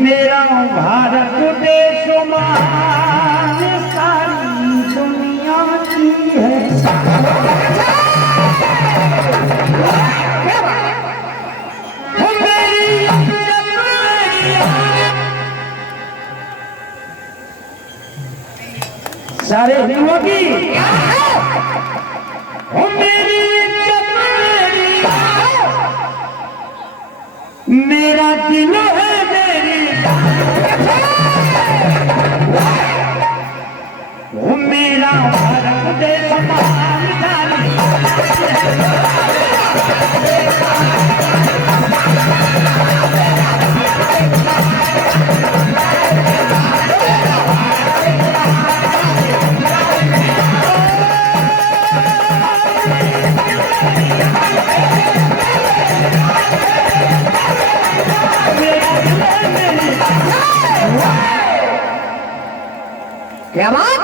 मेरा भारत देश महान सारी दुनिया की है। सारे हिंदुओं की मेरा दिल है वो मेरा भारत देश महान सारी क्या बात?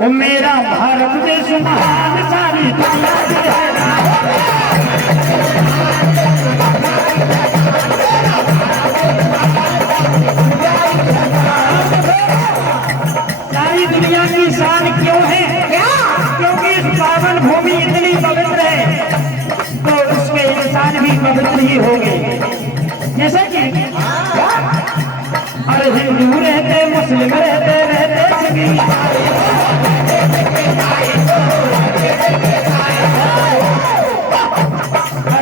वो मेरा भारत देश महान सारी दुनिया की है। सारी दुनिया की शान क्यों है? क्योंकि इस पावन भूमि इतनी पवित्र है तो उसके इंसान भी पवित्र ही होंगे। जैसे कि अरे हिंदू रहते मुस्लिम रहते सभी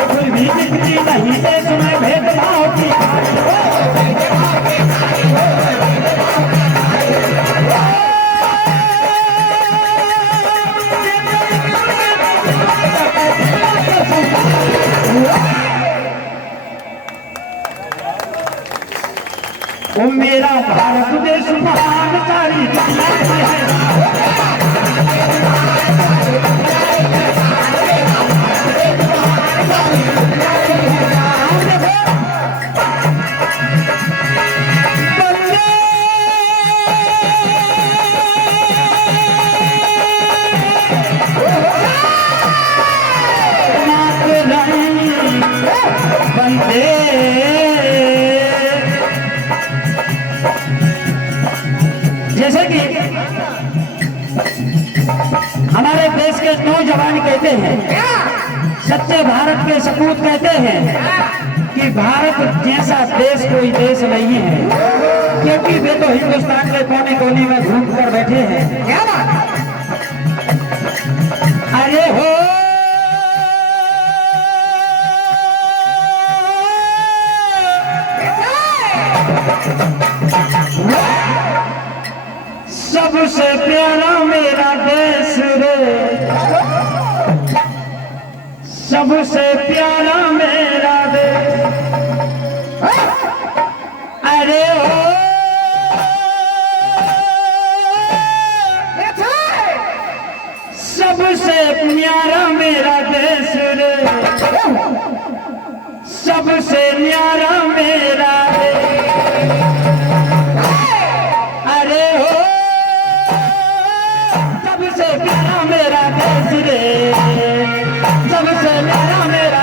कोई भी जिंदगी नहीं है सुना भेदभाव की। वो मेरा भारत देश महान सारी दुनिया की है। वंदे जैसे कि हमारे देश के नौजवान कहते हैं, सच्चे भारत के सपूत कहते हैं कि भारत जैसा देश कोई देश नहीं है, क्योंकि वे तो हिंदुस्तान के कोने कोने में घूम कर बैठे हैं। क्या बात? अरे हो सबसे प्यारा मेरा देश रे, सबसे प्यारा मेरा देश। अरे हो सबसे प्यारा मेरा देश रे, सबसे प्यारा मेरा अरे हो सबसे प्यारा मेरा देश रे, सबसे प्यारा मेरा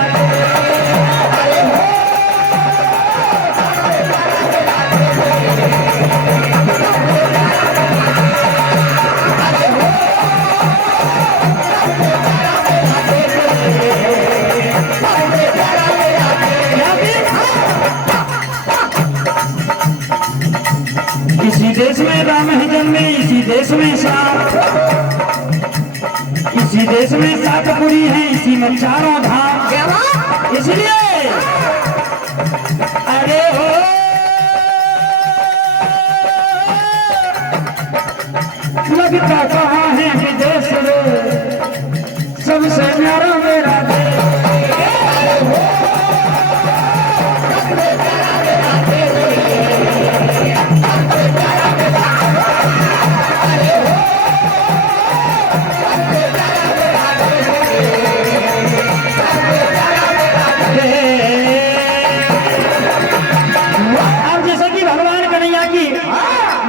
इसी देश में राम ही जन्मे, इसी देश में श्याम, इसी देश में 7 पुरी है, इसी में 4 धाम। इसलिए अरे हो लगता कहाँ है विदेश रे, सबसे प्यारा मेरा देश।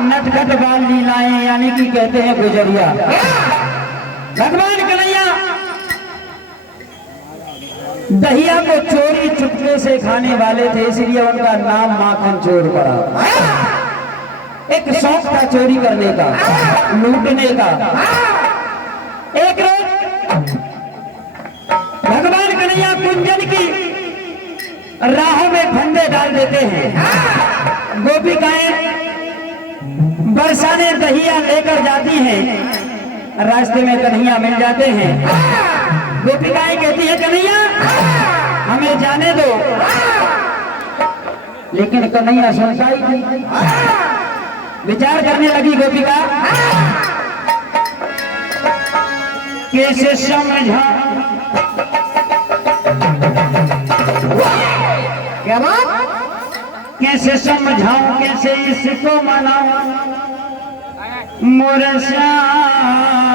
नटखट बाल लीलाएं यानी कि कहते हैं गुजरिया। भगवान कन्हैया दहिया को चोरी चुपके से खाने वाले थे, इसलिए उनका नाम माखन चोर पड़ा। एक शौक था चोरी करने का, लूटने का। एक रोज भगवान कन्हैया कुंजन की राहों में फंदे डाल देते हैं। गोपिकाएं बरसाने दहिया लेकर जाती हैं, रास्ते में कन्हैया मिल जाते हैं। गोपिकाएं कहती है कन्हैया हमें जाने दो, लेकिन कन्हैया सुनता ही नहीं। विचार करने लगी गोपिका, कैसे समझा, क्या बात, कैसे समझाऊं, कैसे इसको मनाऊं, मोरे श्याम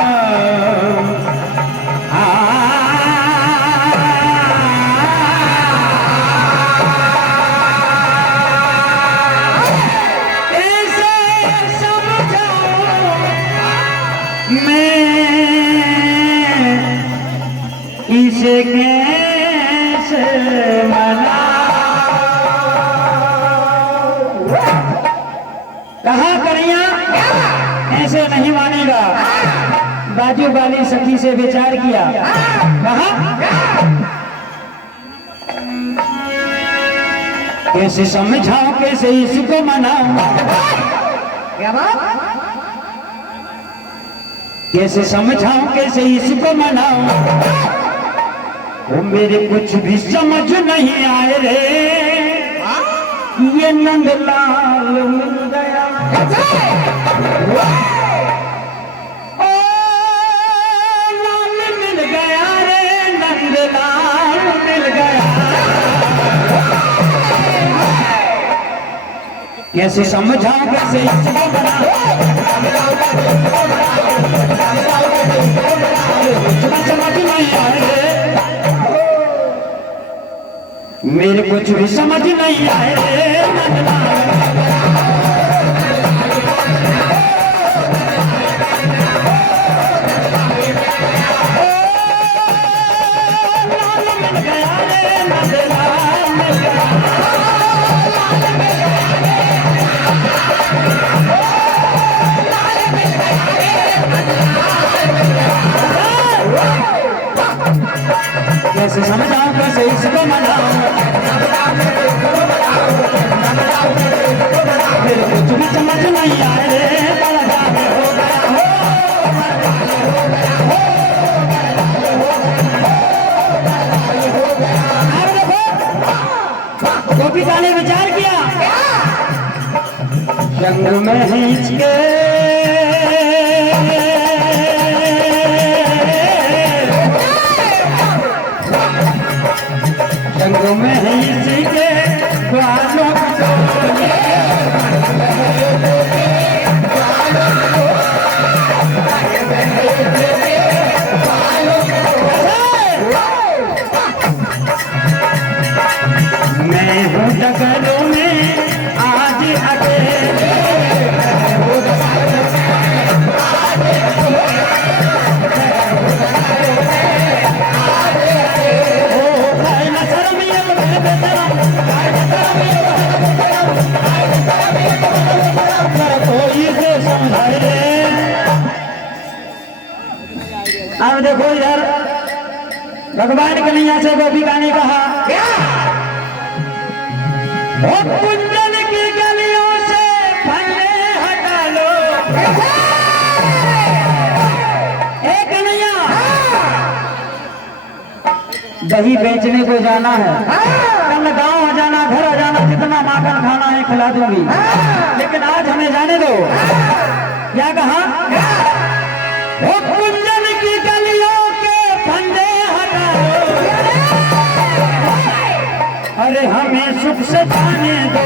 इसे कैसे मना। कहा कन्हैया ऐसे नहीं मानेगा। बाजू वाली सखी से विचार किया, कहा कैसे समझाऊं, कैसे इसको मनाऊं, क्या बात, कैसे समझाऊं, कैसे इसको मनाऊं, वो मेरे कुछ भी समझ नहीं आए रे, ये नंदलाल मिल गया, ओ लाल मिल गया रे, नंदलाल मिल गया। कैसे समझाऊं, कैसे इसको मनाऊं, समझ नहीं आए रे, मेरे कुछ भी समझ नहीं आए रे, कैसे समझाऊं, कैसे इसको मनाऊं, मेरे कुछ भी समझ नहीं आए रे, बड़ा जाने हो गया हो। गोपिका ने विचार किया, जंग में हिंच के जंगों में हिंच के ग्वालों को मैं हूँ जगलों में आज अकेले, अब देखो इधर भगवान कन्हैया से गोपिका ने कहा, कुंजन की गलियों से फंदे हटा लो। एक कन्हैया दही बेचने को जाना है, कल गांव आ जाना, घर आ जाना, जितना माखन खाना है खिला दूंगी, लेकिन आज हमें जाने दो। क्या कहा, कुंजन की गलियों के फंदे हटा लो, अरे हमें सुख से जाने दो।